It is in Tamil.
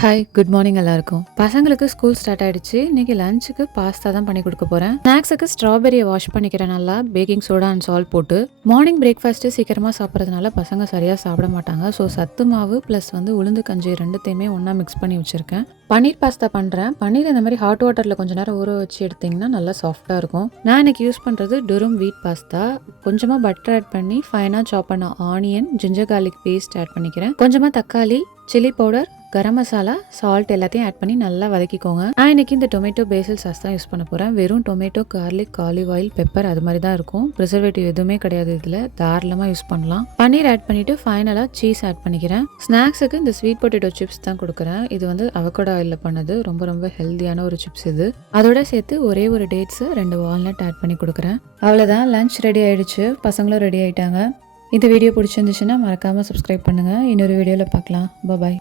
ஹாய் குட் மார்னிங் எல்லாருக்கும். பசங்களுக்கு ஸ்கூல் ஸ்டார்ட் ஆயிடுச்சு. இன்னைக்கு லஞ்சுக்கு பாஸ்தா தான் பண்ணி கொடுக்க போறேன். ஸ்நாக்ஸுக்கு ஸ்ட்ராபெரியை வாஷ் பண்ணிக்கிறேன் நல்லா, பேக்கிங் சோடா அண்ட் சால்ட் போட்டு. மார்னிங் பிரேக்ஃபாஸ்ட்டு சீக்கிரமா சாப்பிட்றதுனால பசங்க சரியா சாப்பிட மாட்டாங்க. ஸோ சத்து மாவு ப்ளஸ் உளுந்து கஞ்சி ரெண்டுத்தையுமே ஒன்றா மிக்ஸ் பண்ணி வச்சிருக்கேன். பன்னீர் பாஸ்தா பண்ணுறேன். பன்னீர் இந்த மாதிரி ஹாட் வாட்டரில் கொஞ்சம் நேரம் ஊற வச்சு எடுத்திங்கன்னா நல்லா சாஃப்டாக இருக்கும். நான் இன்னைக்கு யூஸ் பண்ணுறது டுரும் வீட் பாஸ்தா. கொஞ்சமாக பட்டர் ஆட் பண்ணி ஃபைனாக சாப் பண்ண onion, ginger garlic paste add பண்ணிக்கிறேன். கொஞ்சமாக தக்காளி, chilli powder, garam masala, salt எல்லாத்தையும் ஆட் பண்ணி நல்லா வதக்கிக்கோங்க. நான் இன்னைக்கு இந்த டொமேட்டோ பேசில் சாஸ் தான் யூஸ் பண்ண போகிறேன். வெறும் tomato, garlic, olive oil, pepper அது மாதிரி தான் இருக்கும். ப்ரிசர்வேட்டிவ் எதுவுமே கிடையாது. இதில் தாராளமாக யூஸ் பண்ணலாம். பன்னீர் ஆட் பண்ணிவிட்டு ஃபைனலாக சீஸ் ஆட் பண்ணிக்கிறேன். ஸ்நாக்ஸுக்கு இந்த ஸ்வீட் பொட்டேட்டோ சிப்ஸ் தான் கொடுக்குறேன். இது அவகோடா ஆயிலில் பண்ணது. ரொம்ப ரொம்ப ஹெல்த்தியான ஒரு சிப்ஸ் இது. அதோட சேர்த்து ஒரே ஒரு டேட்ஸு 2 வால்நட் ஆட் பண்ணி கொடுக்குறேன். அவ்வளோதான், லஞ்ச் ரெடி ஆயிடுச்சு. பசங்களும் ரெடி ஆயிட்டாங்க. இந்த வீடியோ பிடிச்சிருந்துச்சுன்னா மறக்காமல் சப்ஸ்கிரைப் பண்ணுங்கள். இன்னொரு வீடியோவில் பார்க்கலாம். பாய்.